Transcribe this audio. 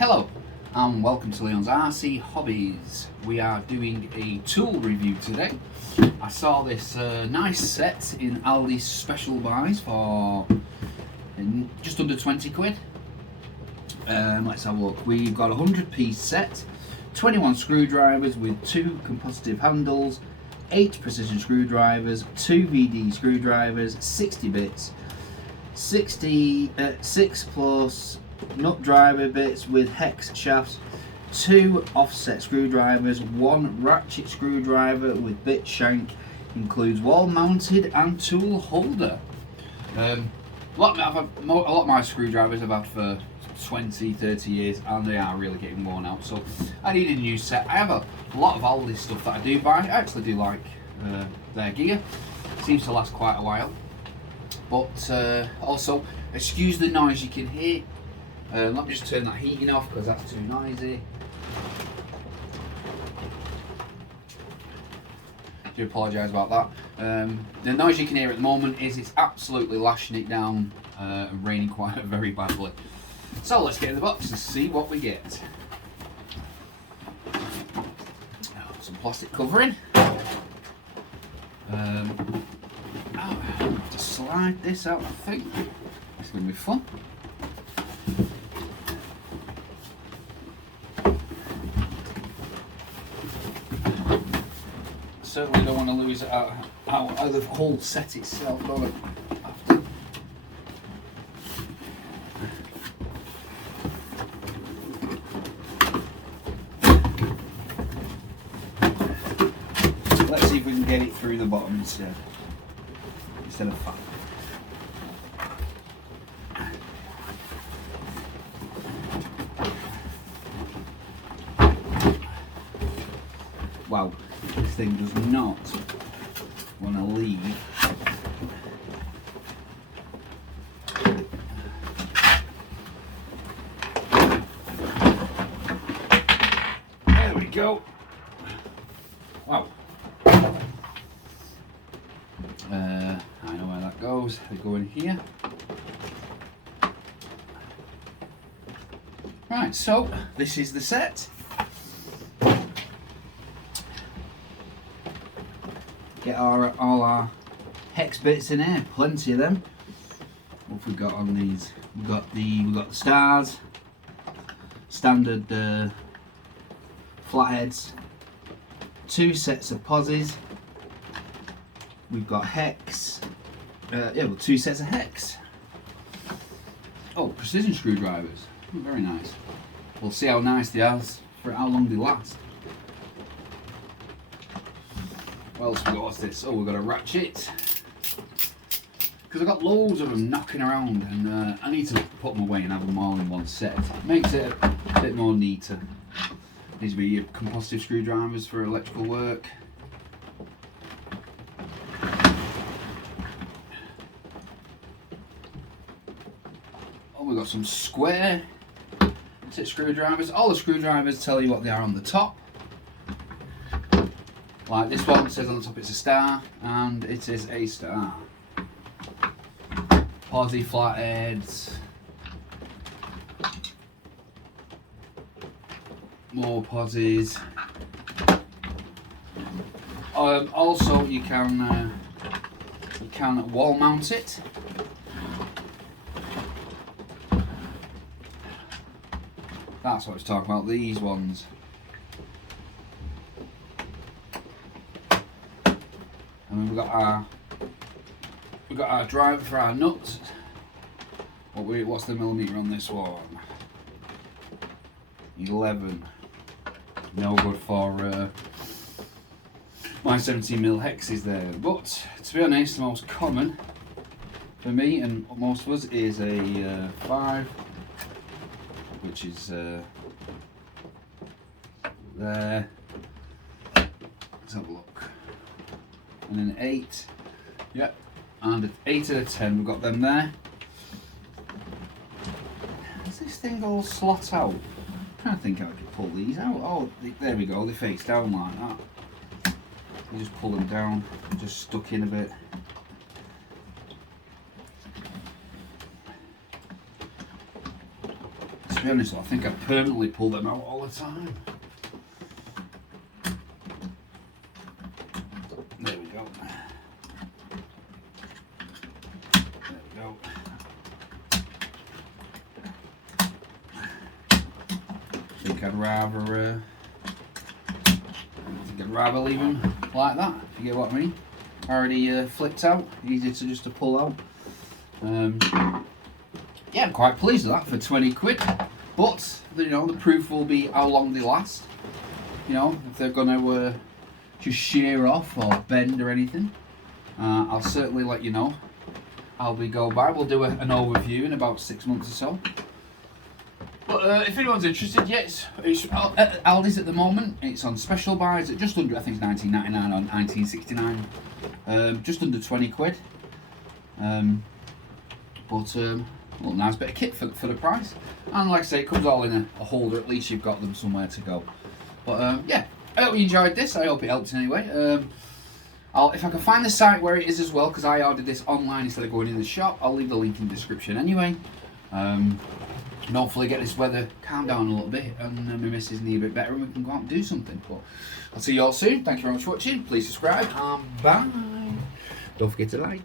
Hello and welcome to Leon's RC Hobbies. We are doing a tool review today. I saw this nice set in Aldi's special buys for just under 20 quid. Let's have a look. We've got a 100-piece set, 21 screwdrivers with 2 compositive handles, 8 precision screwdrivers, 2 VD screwdrivers, 60 bits, 6 plus nut driver bits with hex shafts, 2 offset screwdrivers, 1 ratchet screwdriver with bit shank, includes wall mounted and tool holder. A lot of my screwdrivers I've had for 20-30 years and they are really getting worn out, so I need a new set. I have a lot of Aldi stuff that I do buy. I actually do like their gear. It seems to last quite a while, but also excuse the noise you can hear. Let me just turn that heating off because that's too noisy. I do apologise about that. The noise you can hear at the moment is it's absolutely lashing it down and raining quite very badly. So let's get in the box and see what we get. Some plastic covering. I'll have to slide this out, I think. It's going to be fun. Certainly don't want to lose it out of the whole set itself, do I? Let's see if we can get it through the bottom instead of fat. Wow, this thing does not want to leave. There we go. Wow. I know where that goes. They go in here. Right, so this is the set. Get all our hex bits in here, plenty of them. What have we got on these? We've got the stars, standard flatheads, 2 sets of pozzies. We've got hex. 2 sets of hex. Oh, precision screwdrivers. Oh, very nice. We'll see how nice they are for how long they last. What else we got? What's this? Oh, we've got a ratchet. Because I've got loads of them knocking around and I need to put them away and have them all in one set. Makes it a bit more neater. These will be your compositive screwdrivers for electrical work. Oh, we've got some square set screwdrivers. All the screwdrivers tell you what they are on the top. Like this one says on the top it's a star, and it is a star. Pozzie flatheads. More pozzies. Also, you can wall mount it. That's what I was talking about. These ones. And we've got our driver for our nuts. What's the millimetre on this one? 11. No good for my 17mm hexes there. But to be honest, the most common for me and most of us is a 5, which is there. Let's have a look. And an 8, yep, and an 8 and a 10, we've got them there. Does this thing all slot out? I'm trying to think how I could pull these out. Oh, there we go, they face down like that. You just pull them down, just stuck in a bit. To be honest, I think I permanently pull them out all the time. There we go. There we go. I think I'd rather leave them like that, if you get what I mean. Already flipped out, easy to just to pull out. Yeah, I'm quite pleased with that for 20 quid. But you know, the proof will be how long they last. You know, if they're gonna just shear off or bend or anything. I'll certainly let you know how we go by. We'll do an overview in about 6 months or so. But if anyone's interested, yeah, it's at Aldi's at the moment. It's on special buys at just under, I think it's 19.99 or 19.69. Just under 20 quid. But a little nice bit of kit for the price. And like I say, it comes all in a holder. At least you've got them somewhere to go. But yeah, I hope you enjoyed this. I hope it helped in any way. If I can find the site where it is as well, because I ordered this online instead of going in the shop, I'll leave the link in the description anyway. And hopefully get this weather calmed down a little bit and my missus need a bit better and we can go out and do something. But I'll see you all soon. Thank you very much for watching. Please subscribe and bye. Don't forget to like.